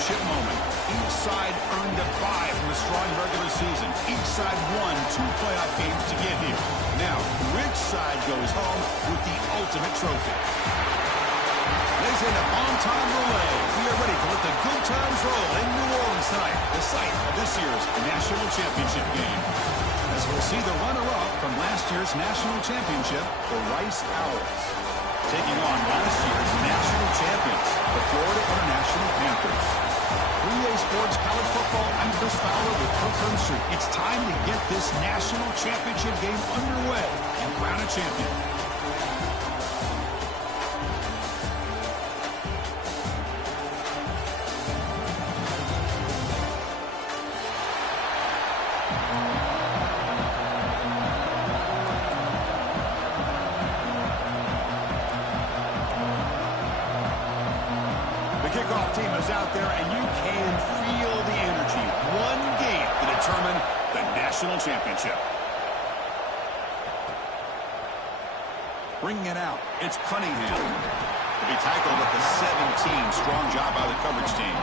championship moment. Each side earned a bye from a strong regular season. Each side won 2 playoff games to get here. Now, which side goes home with the ultimate trophy? Lays in a on-time relay. We are ready to let the good times roll in New Orleans tonight, the site of this year's national championship game. As we'll see the runner-up from last year's national championship, the Rice Owls, taking on last year's national champions, the Florida International Panthers. 3A Sports College Football, I'm Chris Fowler with Kirk Herbstreit. It's time to get this national championship game underway and crown a champion. Kickoff team is out there, and you can feel the energy. One game to determine the national championship. Bringing it out, it's Cunningham. To be tackled at the 17. Strong job by the coverage team.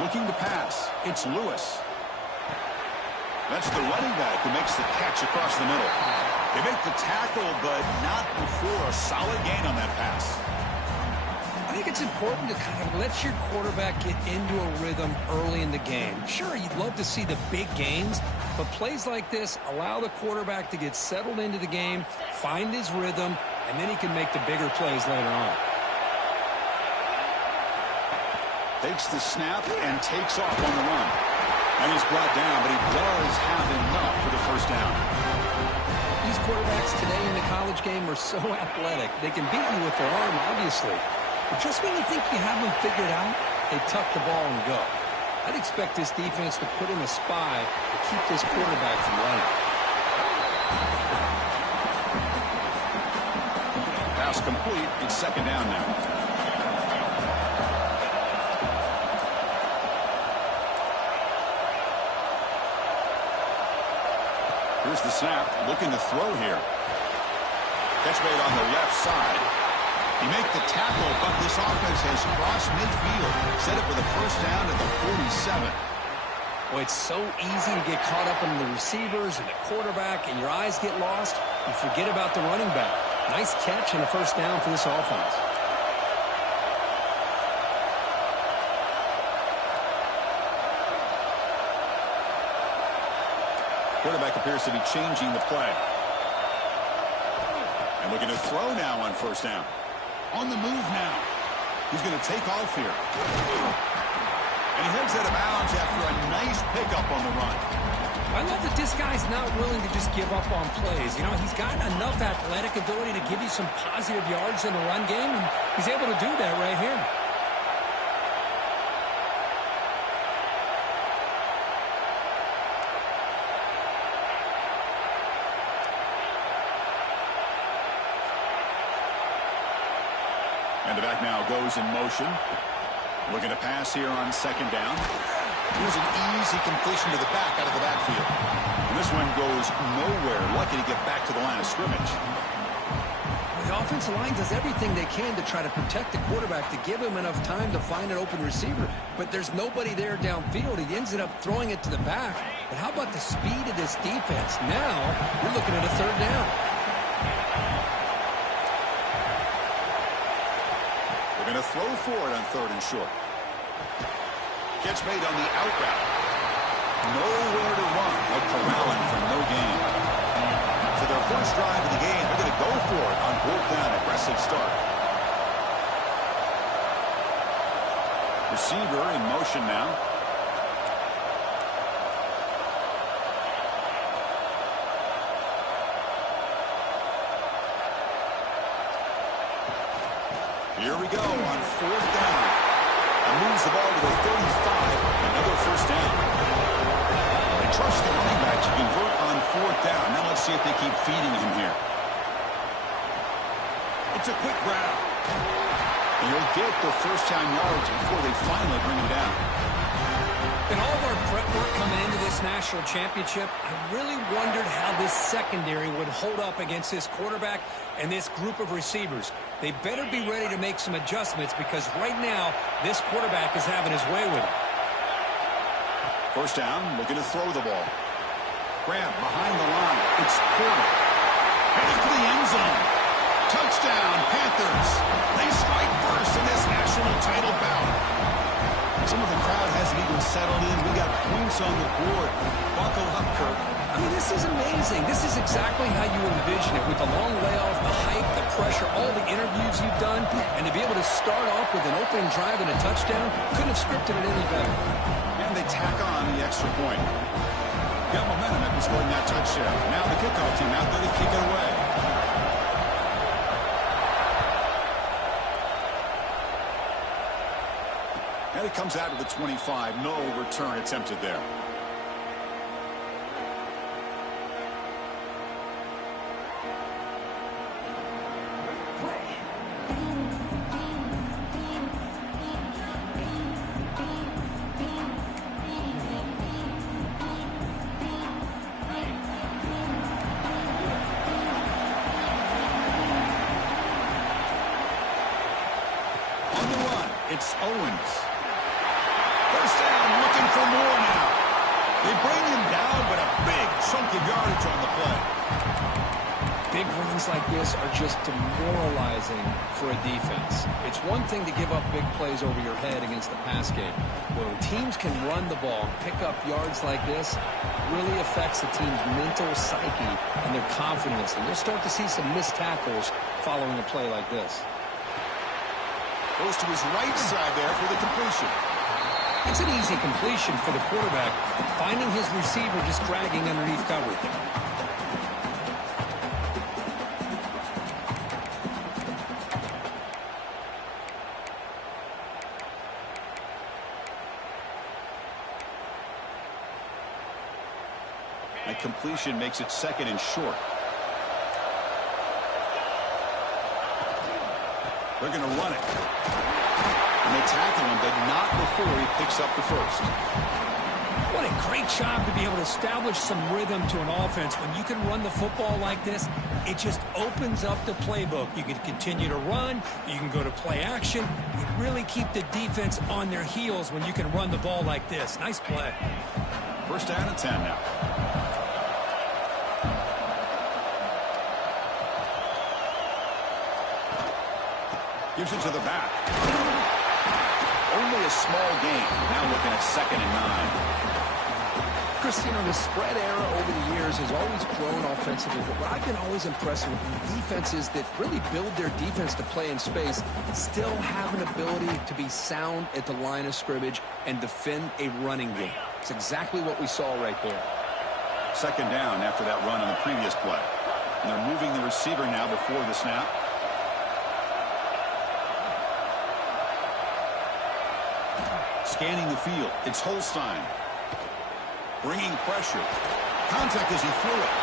Looking to pass, it's Lewis. That's the running back who makes the catch across the middle. They make the tackle, but not before a solid gain on that pass. I think it's important to kind of let your quarterback get into a rhythm early in the game. Sure, you'd love to see the big gains, but plays like this allow the quarterback to get settled into the game, find his rhythm, and then he can make the bigger plays later on. Takes the snap and takes off on the run. And he's brought down, but he does have enough for the first down. These quarterbacks today in the college game are so athletic. They can beat you with their arm, obviously. But just when you think you have them figured out, they tuck the ball and go. I'd expect this defense to put in a spy to keep this quarterback from running. Pass complete. It's second down now. Here's the snap, looking to throw here. Catch made on the left side. He make the tackle, but this offense has crossed midfield. Set up with a first down at the 47. Well, it's so easy to get caught up in the receivers and the quarterback, and your eyes get lost. You forget about the running back. Nice catch and a first down for this offense. Quarterback appears to be changing the play. And looking to throw now on first down. On the move now. He's going to take off here. And he heads out of bounds after a nice pickup on the run. I love that this guy's not willing to just give up on plays. You know, he's got enough athletic ability to give you some positive yards in the run game, and he's able to do that right here. And the back now goes in motion. Looking to pass here on second down. Here's an easy completion to the back out of the backfield. And this one goes nowhere. Lucky to get back to the line of scrimmage. The offensive line does everything they can to try to protect the quarterback, to give him enough time to find an open receiver. But there's nobody there downfield. He ends up throwing it to the back. But how about the speed of this defense? Now we're looking at a third down. Going to throw for it on third and short. Catch made on the out route. Nowhere to run. No corralling for no gain. So their first drive of the game, they're going to go for it on fourth down. Aggressive start. Receiver in motion now. Here we go on fourth down. And moves the ball to the 35. Another first down. They trust the running back to convert on fourth down. Now let's see if they keep feeding him here. It's a quick grab. And he'll get the first-down yards before they finally bring him down. In all of our prep work coming into this national championship, I really wondered how this secondary would hold up against this quarterback and this group of receivers. They better be ready to make some adjustments because right now, this quarterback is having his way with it. First down, looking to throw the ball. Grab behind the line. It's Porter. Heading for the end zone. Touchdown, Panthers. They strike first in this national title bout. Some of the crowd hasn't even settled in. We got points on the board. Buckle up, Kirk. I mean, this is amazing. This is exactly how you envision it with the long layoff, the hype, the pressure, all the interviews you've done, and to be able to start off with an opening drive and a touchdown, couldn't have scripted it any better. And they tack on the extra point. Got momentum after scoring that touchdown. Now the kickoff team out there to kick it away. And it comes out to the 25. No return attempted there. On the run, it's Owens. First down, looking for more now. They bring him down, but a big chunk of yardage on the play. Big runs like this are just demoralizing for a defense. It's one thing to give up big plays over your head against the pass game. When teams can run the ball and pick up yards like this, it really affects the team's mental psyche and their confidence. And you'll start to see some missed tackles following a play like this. Goes to his right side there for the completion. It's an easy completion for the quarterback, finding his receiver just dragging underneath coverage. That completion makes it second and short. They're going to run it. And they tackle him, but not before he picks up the first. What a great job to be able to establish some rhythm to an offense. When you can run the football like this, it just opens up the playbook. You can continue to run. You can go to play action. You really keep the defense on their heels when you can run the ball like this. Nice play. First down and 10 now. Gives it to the back. Only a small gain. Now looking at 2nd and 9. Chris, you know, the spread era over the years has always grown offensively, but what I've been always impressed with defenses that really build their defense to play in space still have an ability to be sound at the line of scrimmage and defend a running game. It's exactly what we saw right there. 2nd down after that run on the previous play. And they're moving the receiver now before the snap. Scanning the field, it's Holstein. Bringing pressure. Contact as he threw it.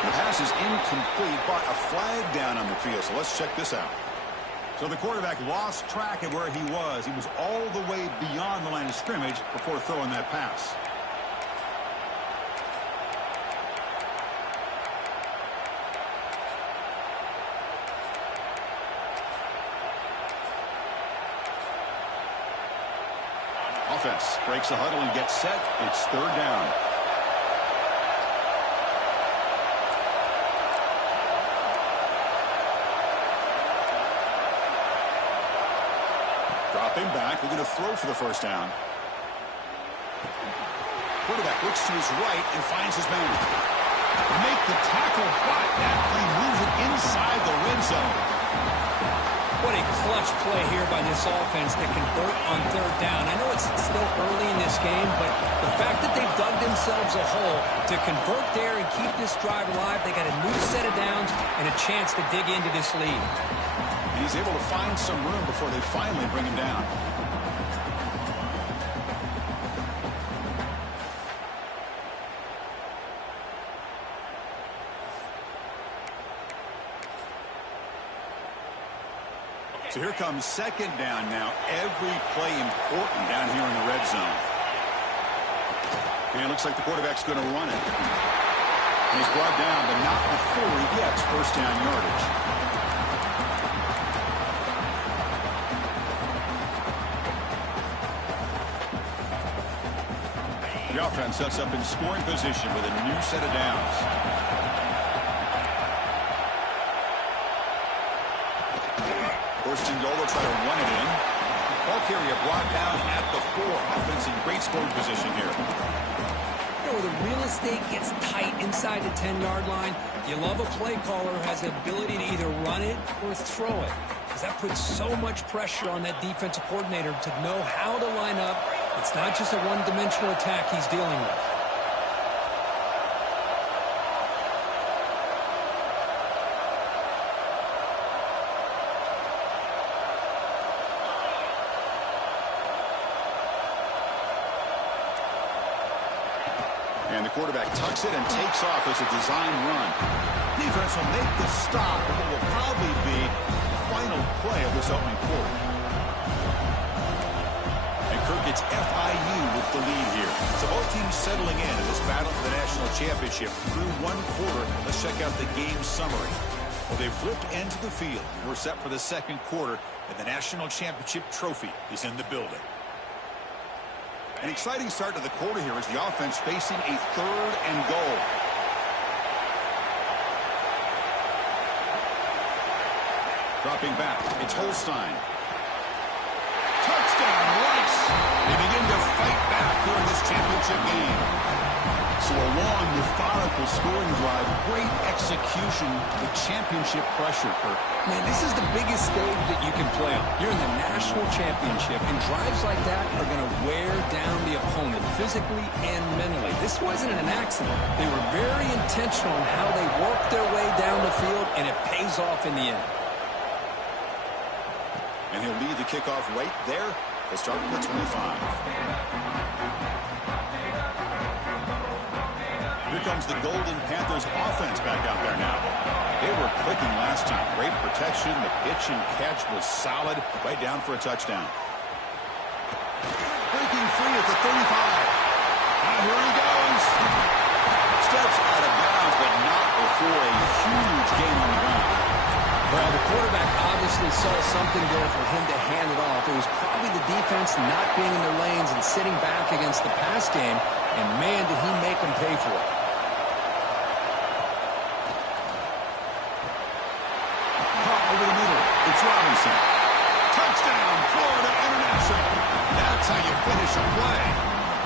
The pass is incomplete, but a flag down on the field. So let's check this out. So the quarterback lost track of where he was. He was all the way beyond the line of scrimmage before throwing that pass. Offense breaks the huddle and gets set. It's 3rd down. Dropping back. We're going to throw for the first down. Quarterback looks to his right and finds his man. Make the tackle, but that play moves it inside the red zone. What a clutch play here by this offense to convert on 3rd down. I know it's still early in this game, but the fact that they've dug themselves a hole to convert there and keep this drive alive, they got a new set of downs and a chance to dig into this lead. And he's able to find some room before they finally bring him down. So here comes second down now. Every play important down here in the red zone. And it looks like the quarterback's going to run it. And he's brought down, but not before he gets first down yardage. The offense sets up in scoring position with a new set of downs. First and goal, they'll try to run it in. Ball carrier brought down at the 4. Offense in great scoring position here. Where the real estate gets tight inside the 10-yard line, you love a play caller who has the ability to either run it or throw it, because that puts so much pressure on that defensive coordinator to know how to line up. It's not just a one-dimensional attack he's dealing with. And the quarterback tucks it and takes off as a design run. Defense will make the stop of what will probably be the final play of this opening quarter. And Kirk gets FiU with the lead here. So both teams settling in this battle for the national championship through one quarter. Let's check out the game summary. Well, they've flipped into the field. We're set for the second quarter, and the national championship trophy is in the building. An exciting start to the quarter here as the offense facing a 3rd and goal. Dropping back, it's Holstein. Touchdown, Rice! They begin to fight back here in this championship game. So a long, methodical scoring drive, great execution, the championship pressure, Kirk. Man, this is the biggest stage that you can play on. You're in the national championship, and drives like that are going to wear down the opponent physically and mentally. This wasn't an accident. They were very intentional in how they worked their way down the field, and it pays off in the end. And he'll lead the kickoff right there. They'll start with the 25. Here comes the Golden Panthers offense back out there now. They were clicking last time. Great protection. The pitch and catch was solid. Right down for a touchdown. Breaking free at the 35. And here he goes. Steps out of bounds, but not before a huge gain on the ground. Well, the quarterback obviously saw something there for him to hand it off. It was probably the defense not being in their lanes and sitting back against the pass game. And, man, did he make them pay for it. Over the middle, it's Robinson. Touchdown, Florida International. That's how you finish a play.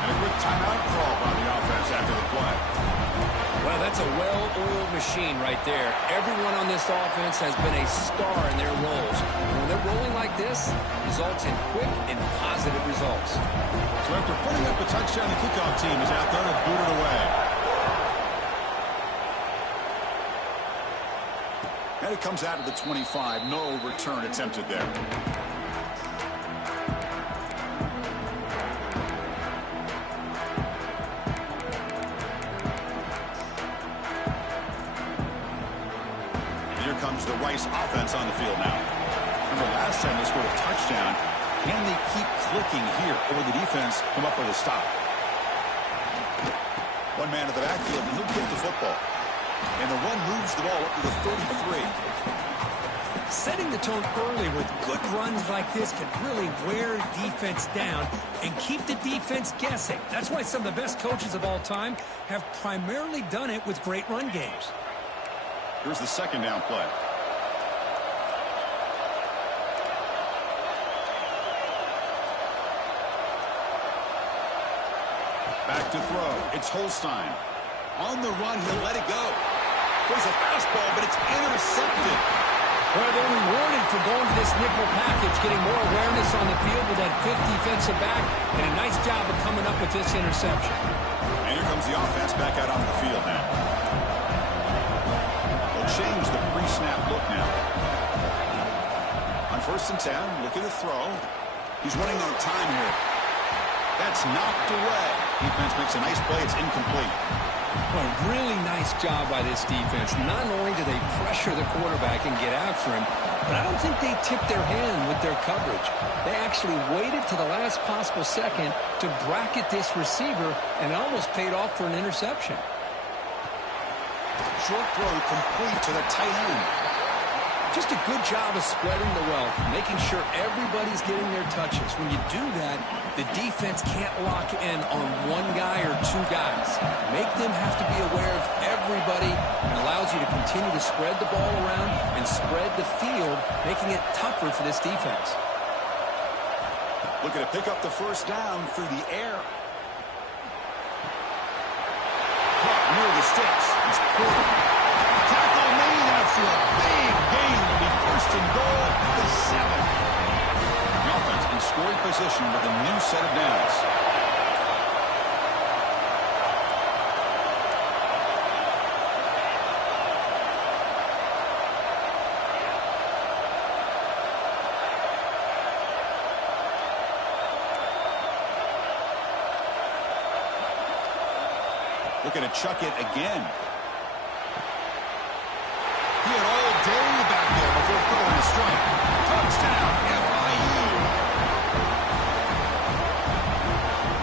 And a quick timeout call by the offense after the play. Well, that's a well-oiled machine right there. Everyone on this offense has been a star in their roles. And when they're rolling like this, results in quick and positive results. So after putting up a touchdown, the kickoff team is out there to boot it away. And it comes out of the 25. No return attempted there. And here comes the Rice offense on the field now. Remember last time they scored a touchdown. Can they keep clicking here, or will the defense come up with a stop? One man to the backfield, and he'll get the football. And the run moves the ball up to the 33. Setting the tone early with good runs like this can really wear defense down and keep the defense guessing. That's why some of the best coaches of all time have primarily done it with great run games. Here's the second down play. Back to throw. It's Holstein. On the run, he'll let it go. There's a fastball, but it's intercepted. Well, they're rewarded for going to this nickel package, getting more awareness on the field with that fifth defensive back, and a nice job of coming up with this interception. And here comes the offense back out on the field now. They'll change the pre-snap look now. On 1st and 10, look at the throw. He's running out of time here. That's knocked away. Defense makes a nice play. It's incomplete. Well, really nice job by this defense. Not only do they pressure the quarterback and get after him, but I don't think they tipped their hand with their coverage. They actually waited to the last possible second to bracket this receiver, and it almost paid off for an interception. Short throw complete to the tight end. Just a good job of spreading the wealth, making sure everybody's getting their touches. When you do that, the defense can't lock in on one guy or two guys. Make them have to be aware of everybody, and allows you to continue to spread the ball around and spread the field, making it tougher for this defense. Looking to pick up the first down through the air. Caught near the sticks. It's Porter. Tackle made after a big gain. Will be first and goal at the 7. The offense in scoring position with a new set of downs. Looking to chuck it again. He had all day back there before throwing a strike. Touchdown, FiU.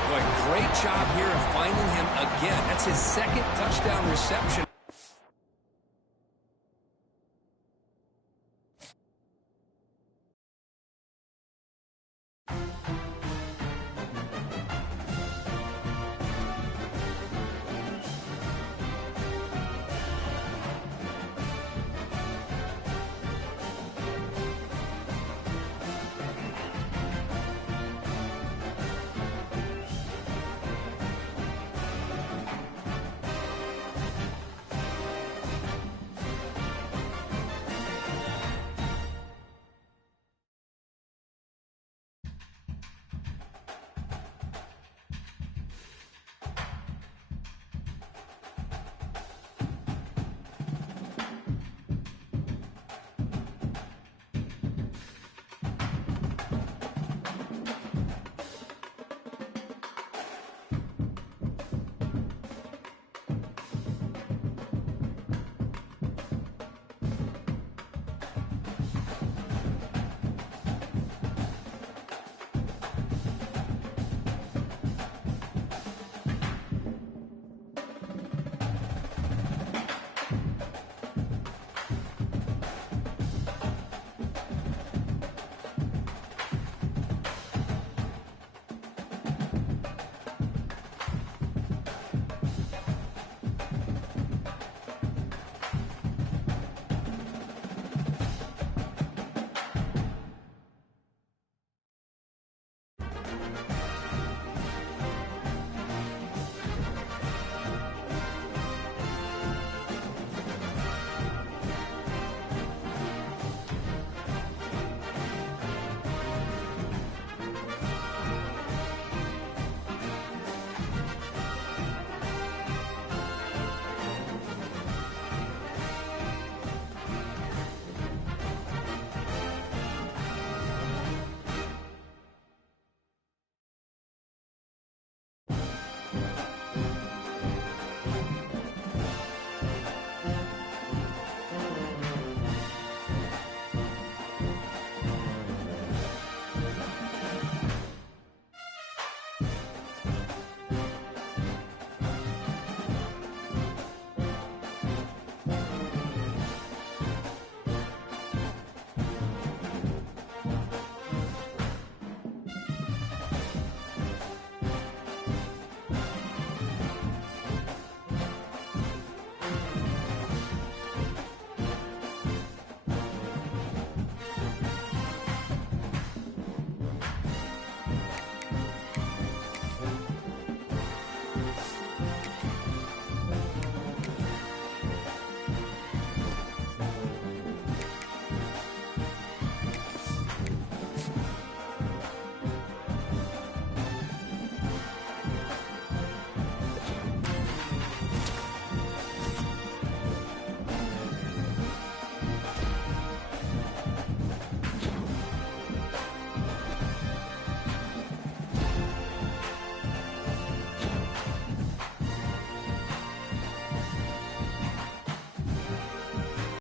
Boy, great job here of finding him again. That's his second touchdown reception.